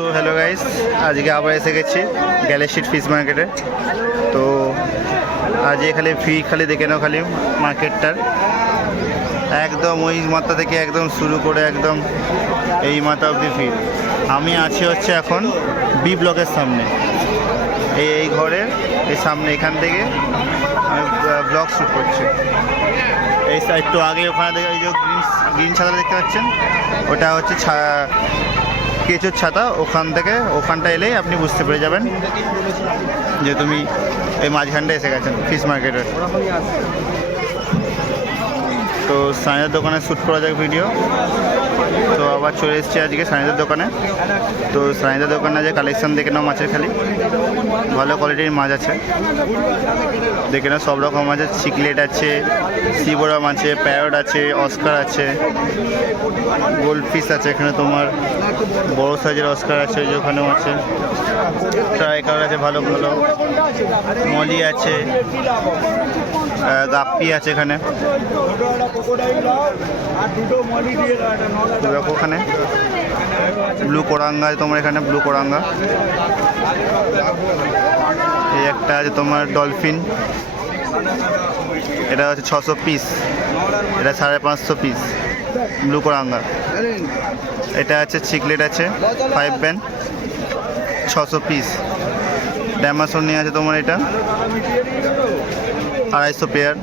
So hello guys, আজকে আবার এসে গেছি গ্যালাক্সি ফিশ মার্কেটে। তো আজ এখানে খালি দেখে নাও, খালি মার্কেটটার একদম ওই মাথা থেকে একদম শুরু করে একদম এই মাথা অবধি ফিল। আমি আছি হচ্ছে এখন বি ব্লকের সামনে, এই ঘরের এই সামনে, এখান থেকে আমি ব্লগ শ্যুট করছি। এই একটু আগে ওখানে থেকে এই যে গ্রিন ছাতা দেখতে পাচ্ছেন, ওটা হচ্ছে কেঁচোর ছাতা। ওখানটা এলেই আপনি বুঝতে পেরে যাবেন যে তুমি এই মাঝখানটা এসে গেছেন ফিশ মার্কেটের। তো সাইনের দোকানে শ্যুট করা যাক ভিডিও। তো আবার চলে এসেছি আজকে সাইনের দোকানে। তো সাইনের দোকানে যে কালেকশান দেখে নাও মাছের, খালি ভালো কোয়ালিটির মাছ আছে দেখে নাও। সব রকম মাছ আছে, চিকলেট আছে, সিবোরাম আছে, প্যারট আছে, অস্কার আছে, গোল্ড ফিশ আছে। এখানে তোমার বড় সাইজের অস্কার আছে, ওখানেও আছে, ট্রাইকার আছে, ভালো ভালো মলি আছে, গাপ্পি আছে এখানে। ওখানে ব্লু কোরাঙ্গা আছে তোমার, এখানে ব্লু কোরাঙ্গা। এই একটা আছে তোমার ডলফিন, এটা হচ্ছে 600 পিস, এটা 550 পিস ব্লু কোরাঙ্গা। এটা আছে চিকলেট আছে 5 ব্যান 600 পিস। ড্যামাসোনি আছে তোমার, এটা 250 পেয়ার।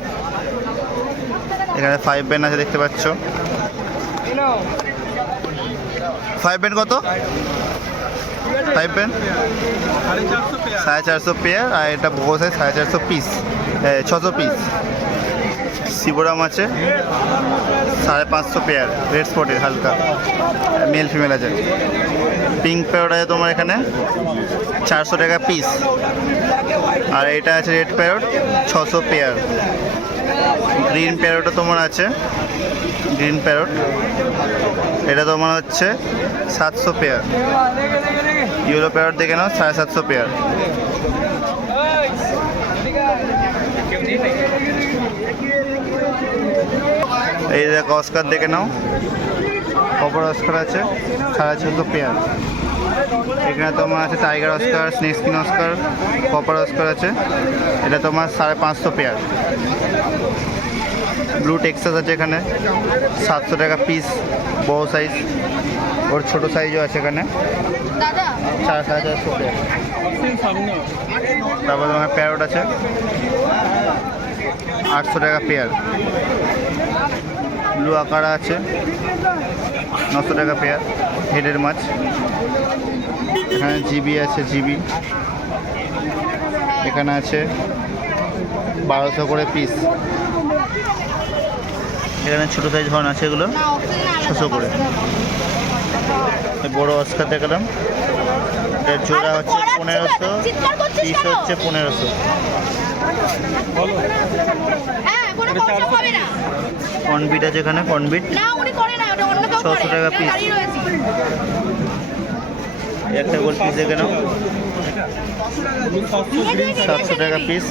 এখানে 5 ব্যান আছে দেখতে পাচ্ছ। 5 ব্যান কত? 5 ব্যান 450 পেয়ার, আর এটা বড় সাইজ 450 পিস, 600 পিস। সিবোরাম আছে 550 পেয়ার, রেড স্পটের হালকা, মেল ফিমেল আছে। পিঙ্ক প্যারট আছে তোমার এখানে 400 টাকা পিস। আর এটা আছে রেড প্যারট 600 পেয়ার। গ্রিন প্যারটও তোমার আছে, গ্রিন প্যারট, এটা তোমার হচ্ছে 700 পেয়ার। ইয়েলো প্যারট দেখে নাও 750 পেয়ার। এই দেখো অস্কার দেখে নাও, কপার অস্কার আছে 650 পেয়ার। এখানে তোমার আছে tiger Oscar, snake skin Oscar, copper Oscar আছে, এটা তোমার 550 পেয়ার। ব্লু টেক্সাস আছে এখানে 700 টাকা পিস, বড় সাইজ। ওর ছোটো সাইজও আছে এখানে 450 পেয়ার। তারপর তোমার প্যারট আছে 800 টাকা পেয়ার। ব্লু আকারা আছে 900 টাকা পেয়ার, হেডের মাছ। এখানে জিবি আছে, জিবি এখানে আছে 1200 করে পিস। এখানে ছোটো সাইজ হর্ন আছে, এগুলো 600 করে। বড় অস্কার দেখালাম, এর জোড়া হচ্ছে 1500, পিস হচ্ছে 1500। কনবিট আছে এখানে, কনবিট 600 টাকা পিস। একটা গোল পিস দেখে নাও 700 টাকা পিস।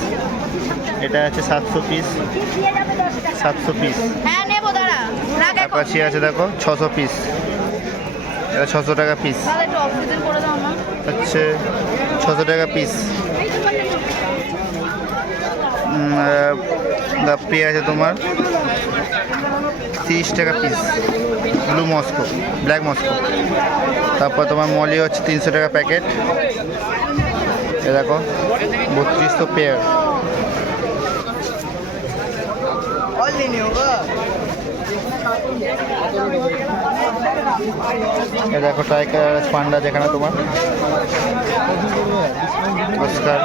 এটা আছে 700 পিস, 700 পিস। অ্যাপাচি আছে দেখো 600 পিস, এটা 600 টাকা পিস, হচ্ছে 600 টাকা পিস। গাপ্পি আছে তোমার 30 টাকা piece, blue Moscow, black Moscow. তারপর তোমার মলি হচ্ছে 300 টাকা প্যাকেট। এ দেখো 3200 পেয়ার। এ দেখো টাইগার পান্ডা যেখানে তোমার অস্কার,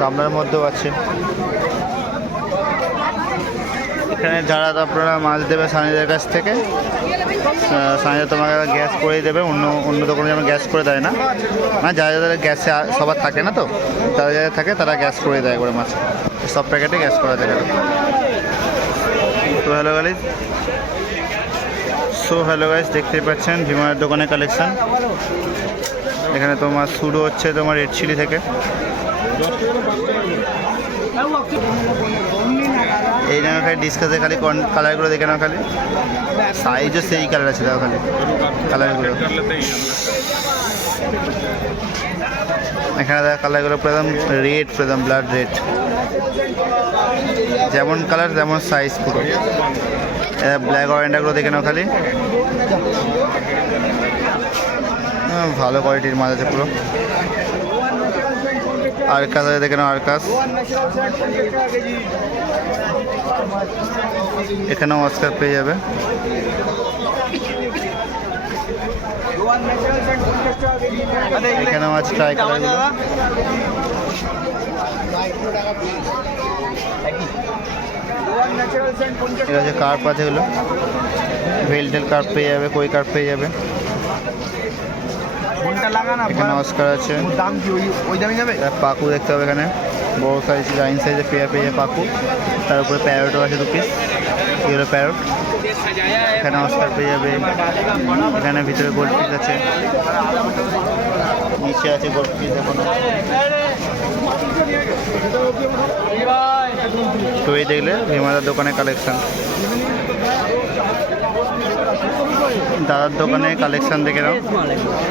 গামলার মধ্যেও আছে। এখানে যারা আপনারা মাছ দেবে সানিদের কাছ থেকে, সানিদা তোমাকে গ্যাস করেই দেবে, অন্য দোকানে যেমন গ্যাস করে দেয় না। মানে যারা যাদের গ্যাসে সবার থাকে না, তো যারা যারা থাকে তারা গ্যাস করে দেয় করে মাছ, সব প্যাকেটে গ্যাস করা যায়। তো হ্যালো গাইস, দেখতেই পাচ্ছেন ভিমানের দোকানের কালেকশান। এখানে তোমার শুরু হচ্ছে তোমার রেড চিলি থেকে। এই না খালি ডিসকাসে খালি কালারগুলো দেখে নাও খালি, সাইজও সেই কালার আছে দেখো খালি কালারগুলো। এখানে দেখো কালারগুলো একদম রেড, একদম ব্লাড রেড, যেমন কালার তেমন সাইজ পুরো। ব্ল্যাক অরেন্ডাগুলো দেখে নাও খালি, ভালো কোয়ালিটির মাছ আছে পুরো। আরকাস আছে দেখে নাও, আরকাস। এখানেও অস্কার পেয়ে যাবে। এখানেও আছে ট্রাই কালারগুলো। এটা হচ্ছে কার্প আছে, এগুলো ভেলটেল কার্প পেয়ে যাবে, কই কার্প পেয়ে যাবে। এখানে অস্কার আছে, পাকু দেখতে হবে এখানে, বড় সাইজ লাইন সাইজে পেয়ে যাবে পাকু। তার উপরে প্যারটও আছে 2 পিস, এগুলো প্যারট। এখানে অস্কার পেয়ে যাবে। এখানে ভিতরে গোল্ড পিস আছে, নিচে আছে গোল্ড পিস এখনো। তো এই দেখলে ভিমাদার দোকানের কালেকশন, দাদার দোকানে কালেকশন দেখে নাও।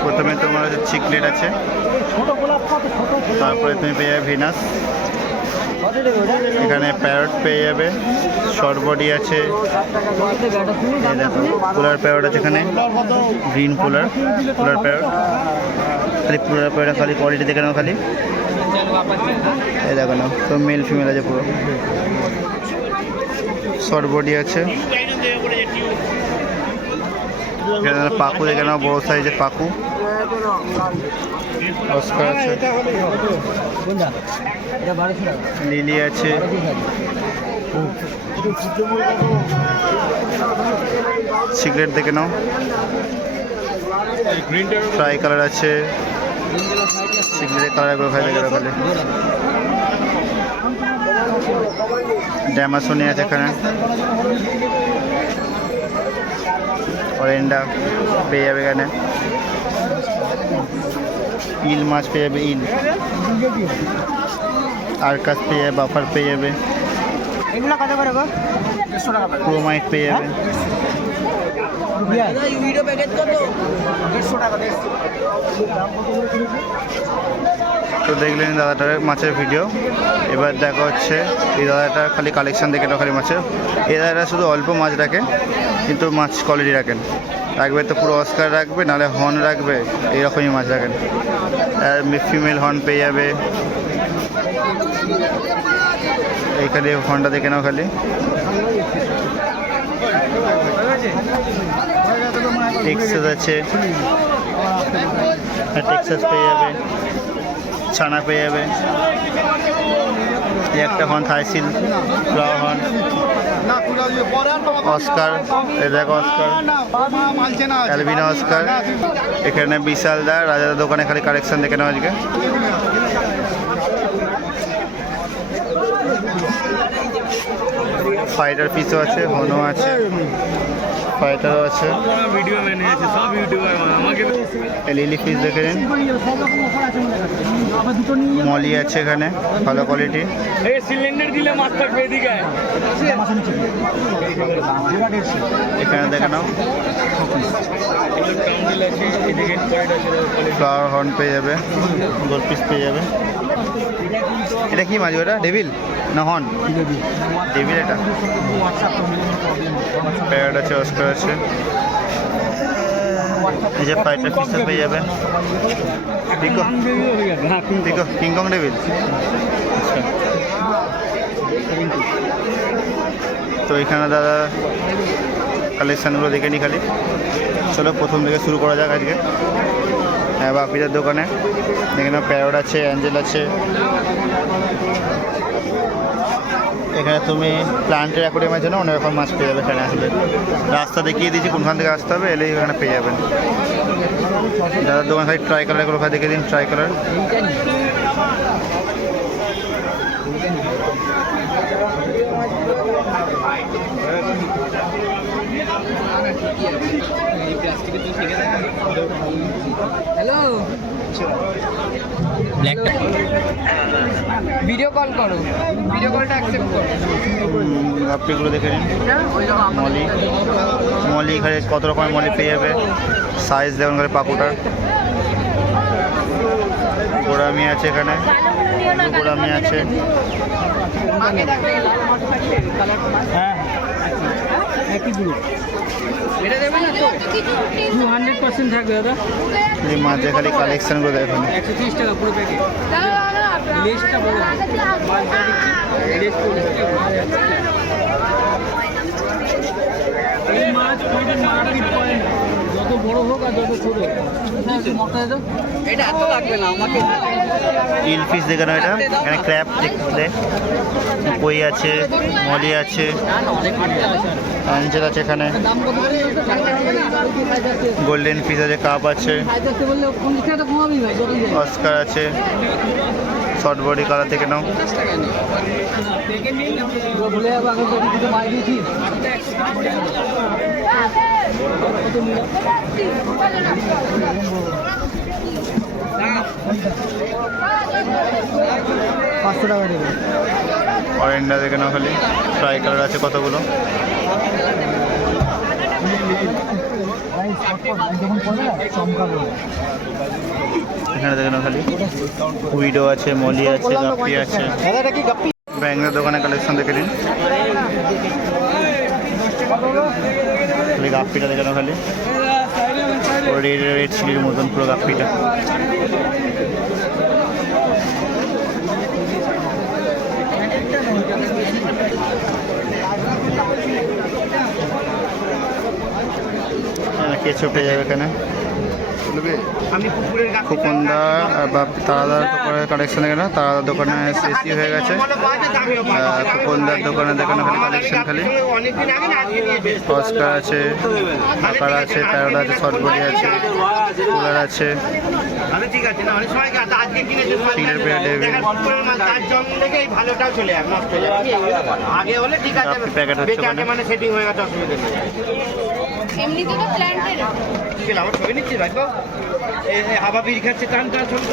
প্রথমে তোমার হচ্ছে চিকলেট আছে, তারপরে তুমি পেয়ে যাবে ভিনাস। এখানে প্যারট পেয়ে যাবে, শর্ট বডি আছে, এই দেখো পোলার প্যারট আছে এখানে, গ্রিন পোলার প্যারট। খালি পোলার প্যারট খালি কোয়ালিটি দেখে নাও খালি, এই দেখো না তো মেল ফিমেল আছে পুরো। শর্ট বডি আছে, পাকু দেখে নাও, বড় সাইজের পাকু। অস্কার আছে, লিলি আছে, সিগারেট দেখে নাও, ট্রাই কালার আছে, সিগারেটের কালারগুলো খাই দেখে খালি। ড্যামাসোনি আছে এখানে, অরেন্ডা পেয়ে যাবে এখানে, ইল মাছ পেয়ে যাবে, ইল। আরকাস পেয়ে যাবে, বাফার পেয়ে যাবে, ক্রোমাইট পেয়ে যাবে। তো দেখলেন দাদাটার মাছের ভিডিও। এবার দেখা হচ্ছে এই দাদাটা খালি কালেকশন দেখে নাও খালি মাছের। এই দাদাটা শুধু অল্প মাছ রাখে, কিন্তু মাছ কোয়ালিটি রাখেন। রাখবে তো পুরো অস্কার রাখবে, নাহলে হর্ন রাখবে, এইরকমই মাছ রাখেন। ফিমেল হর্ন পেয়ে যাবে। এইখানে হর্নটা দেখে নাও খালি, টেক্সাস আছে, টেক্সাস পেয়ে যাবে, ছানা পেয়ে যাবে। একটা হর্ন থাইসিল ফ্লাওয়ার হর্ন, অস্কার, এই দেখো অস্কার, অ্যালবিনো অস্কার। এখানে বিশালদা রাজাদার দোকানে খালি কালেকশন দেখে নাও আজকে। ফাইটার পিসও আছে, হনও আছে, ফাইটারও আছে, লিলি ফিস দেখে নিন। মলি আছে এখানে, ভালো কোয়ালিটি। এখানে দেখে নাও ফ্লাওয়ার হর্ন পেয়ে যাবে, গোল পিস পেয়ে যাবে। এটা কি মাছ ওটা, ডেভিল না হর্ন? ডেভিল। এটা প্যারট আছে, অস্কার আছে, এই যে ফাইটার পিস পেয়ে যাবে। দেখো কিংকং ডেভিল। তো এখানে দাদা কালেকশানগুলো দেখে নি খালি। চলো প্রথম থেকে শুরু করা যাক আজকে। হ্যাঁ, বাপিদের দোকানে এখানে প্যারট আছে, অ্যাঞ্জেল আছে। এখানে তুমি প্লান্টের অ্যাকোয়ারিয়ামের জন্য অনেক রকম মাছ পেয়ে যাবে। এখানে আসলে রাস্তা দেখিয়ে দিয়েছি কোনখান থেকে আসতে হবে, এলেই এখানে পেয়ে যাবেন। দাদার দোকান খালি ট্রাই কালারগুলো খালি দেখে দিন, ট্রাই কালার। হ্যালো ব্ল্যাকটা ভিডিও কল করো, ভিডিও কলটা অ্যাকসেপ্ট করো। গাপ্পিগুলো দেখে নিন। মলি মলি এখানে কত রকমের মলি পেয়ে যাবে। সাইজ দেখুন করে পাকুটার। গোড়ামি আছে এখানে, গোড়ামি আছে। হ্যাঁ একই গ্রুপ, এটা দেবে না তো? 200% থাকবে দাদা। এই মাঝে খালি কালেকশনগুলো দেখুন। 130 টাকা পুরো প্যাকেট। লেসটা বড়, মাছটা দিচ্ছি লেস করে। এই মাছ পয়েন্ট মার্কেট পয়েন্ট যত বড় হোক আর যত ছোট হোক, মশলা দাও। এটা এত লাগবে না আমাকে। ইল ফিশ দেখে নাও এটা। এখানে ক্র্যাব দেখতে, কই আছে, মলি আছে, অ্যাঞ্জেল আছে এখানে, দাম কত করে? গোল্ডেন ফিশ আছে, কাপ আছে, খাইতে বললে 50 টাকা কমাবি ভাই, যত যায়। অস্কার আছে, শর্ট বডি কালার থেকে নাও। বলে যাবো আগে তো মাই দিয়েছি। পাঁচশো টাকা দেবে। অরেন্ডা দেখে নাও খালি, ট্রাই কালার আছে কতগুলো। এখানে দেখে নাও খালি, উইডো আছে, মলি আছে, গাপ্পি আছে। ব্যাঙ্গের দোকানে কালেকশন দেখে নিন। খালি গাপ্পিটা দেখে নাও খালি, রেড রেড চিলির মতন পুরো গাপ্পিটা। কেঁচো পেয়ে যাবে এখানে। খুকুন্দা বা তারাদার দোকানের কালেকশন এখানে, তারাদার দোকানে শেষই হয়ে গেছে। খুকুন্দার দোকানে দেখানো খালি কালেকশন খালি। অস্কার আছে, আকার আছে, প্যারোটা আছে, শর্টবডি আছে, কুলার আছে, স্টিলের প্লেট টেবিল, প্যাকেট হচ্ছে ওখানে। এমনিতে তো প্ল্যান্টেড আমার ছবি নিচ্ছি ভাই, হাবা বিড়ি খাচ্ছে টান টান ছবি।